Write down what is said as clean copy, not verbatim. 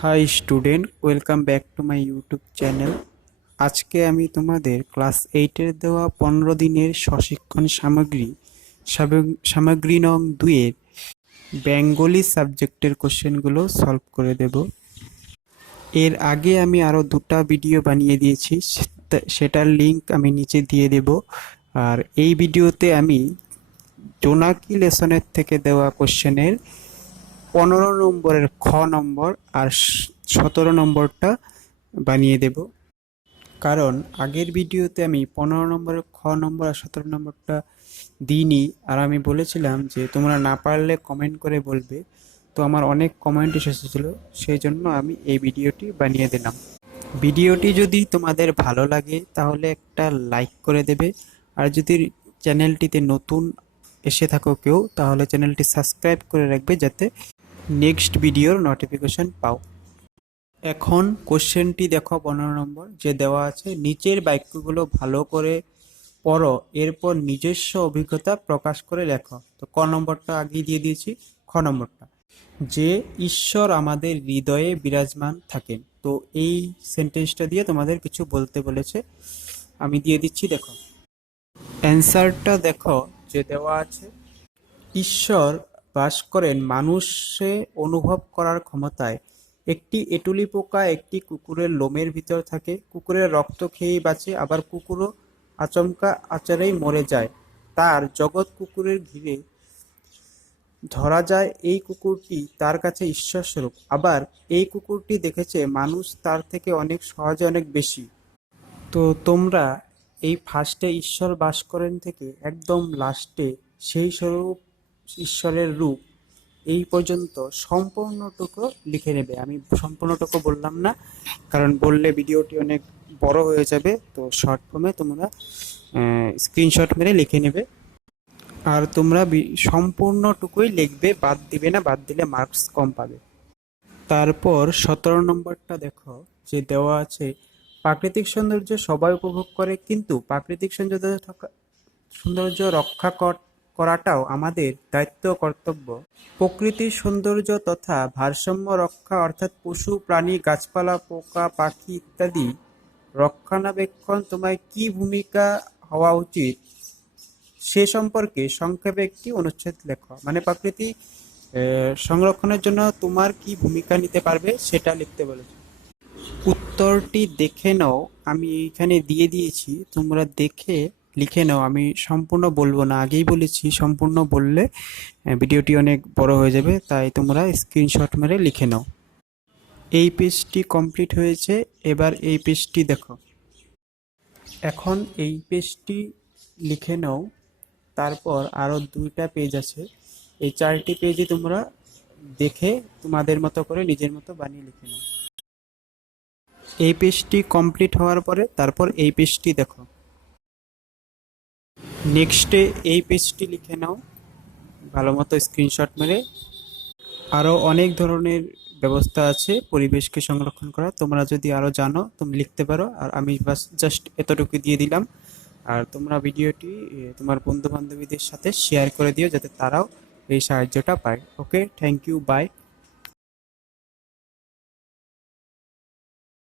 High student, welcome back to my YouTube channel. আজকে আমি তোমাদের ক্লাস 8-এর দেওয়া 15 দিনের স্বশিক্ষণ সামগ্রী নং 2-এর বেঙ্গলি সাবজেক্টের কোশ্চেনগুলো সলভ করে দেব। এর আগে আমি আরও দুটা ভিডিও বানিয়ে দিয়েছি, সেটার লিংক আমি নিচে দিয়ে দেব। আর এই ভিডিওতে আমি জোনাকি লেসনের থেকে দেওয়া কোশ্চেনের 15 নম্বরের খ নম্বর আর 17 নম্বরটা বানিয়ে দেব। কারণ আগের ভিডিওতে আমি 15 নম্বরের খ নম্বর আর 17 নম্বরটা দিইনি, আর আমি বলেছিলাম যে তোমরা না পারলে কমেন্ট করে বলবে। তো আমার অনেক কমেন্ট এসেছিল, সেই জন্য আমি এই ভিডিওটি বানিয়ে দিলাম। ভিডিওটি যদি তোমাদের ভালো লাগে তাহলে একটা লাইক করে দেবে, আর যদি চ্যানেলটিতে নতুন এসে থাকো কেউ, তাহলে চ্যানেলটি সাবস্ক্রাইব করে রাখবে যাতে নেক্সট ভিডিওর নোটিফিকেশন পাও। এখন কোশ্চেনটি দেখো, 15 নম্বর যে দেওয়া আছে, নিচের বাক্যগুলো ভালো করে পড়ো, এরপর নিজস্ব অভিজ্ঞতা প্রকাশ করে লেখো। তো ক নম্বরটা আগেই দিয়ে দিয়েছি। খ নম্বরটা, যে ঈশ্বর আমাদের হৃদয়ে বিরাজমান থাকেন। তো এই সেন্টেন্সটা দিয়ে তোমাদের কিছু বলতে বলেছে, আমি দিয়ে দিচ্ছি, দেখো। অ্যান্সারটা দেখো যে দেওয়া আছে, ঈশ্বর বাস করেন মানুষে অনুভব করার ক্ষমতায়। একটি এঁটুলি পোকা একটি কুকুরের লোমের ভিতর থাকে, কুকুরের রক্ত খেয়েই বাঁচে, আবার কুকুরও আচমকা আচারেই মরে যায়। তার জগৎ কুকুরের ঘিরে ধরা যায় এই কুকুরটি তার কাছে ঈশ্বর স্বরূপ। আবার এই কুকুরটি দেখেছে মানুষ তার থেকে অনেক সহজে অনেক বেশি। তো তোমরা এই ফার্স্টে ঈশ্বর বাস করেন থেকে একদম লাস্টে সেই স্বরূপ ঈশ্বরের রূপ এই পর্যন্ত সম্পূর্ণটুকু লিখে নেবে। আমি সম্পূর্ণটুকু বললাম না, কারণ বললে ভিডিওটি অনেক বড় হয়ে যাবে। তো শর্ট ফর্মে তোমরা স্ক্রিনশট মেরে লিখে নেবে, আর তোমরা সম্পূর্ণটুকুই লিখবে, বাদ দিবে না, বাদ দিলে মার্কস কম পাবে। তারপর 17 নম্বরটা দেখো যে দেওয়া আছে, প্রাকৃতিক সৌন্দর্য সবাই উপভোগ করে, কিন্তু প্রাকৃতিক সৌন্দর্য রক্ষা করাটাও আমাদের দায়িত্ব ও কর্তব্য। প্রকৃতির সৌন্দর্য তথা ভারসাম্য রক্ষা, অর্থাৎ পশু প্রাণী গাছপালা পোকা পাখি ইত্যাদি রক্ষণাবেক্ষণ তোমায় কি ভূমিকা হওয়া উচিত সে সম্পর্কে সংক্ষেপে একটি অনুচ্ছেদ লেখো। মানে প্রকৃতি সংরক্ষণের জন্য তোমার কি ভূমিকা নিতে পারবে সেটা লিখতে বলেছে। উত্তরটি দেখে নাও, আমি এইখানে দিয়ে দিয়েছি, তোমরা দেখে লিখে নাও। আমি সম্পূর্ণ বলবো না, আগেই বলেছি সম্পূর্ণ বললে ভিডিওটি অনেক বড় হয়ে যাবে, তাই তোমরা স্ক্রিনশট মেরে লিখে নাও। এই পেজটি কমপ্লিট হয়েছে, এবার এই পেজটি দেখো। এখন এই পেজটি লিখে নাও, তারপর আরও 2টা পেজ আছে, এই 4টি পেজই তোমরা দেখে তোমাদের মতো করে নিজের মতো বানিয়ে লিখে নাও। এই পেজটি কমপ্লিট হওয়ার পরে তারপর এই পেজটি দেখো। নেক্সটে এই পেজটি লিখে নাও ভালো মতো স্ক্রিনশট মেরে। আরও অনেক ধরনের ব্যবস্থা আছে পরিবেশকে সংরক্ষণ করা, তোমরা যদি আরও জানো তুমি লিখতে পারো, আর আমি বাস জাস্ট এতটুকু দিয়ে দিলাম। আর তোমরা ভিডিওটি তোমার বন্ধু বান্ধবীদের সাথে শেয়ার করে দিও যাতে তারাও এই সাহায্যটা পায়। ওকে, থ্যাংক ইউ, বাই।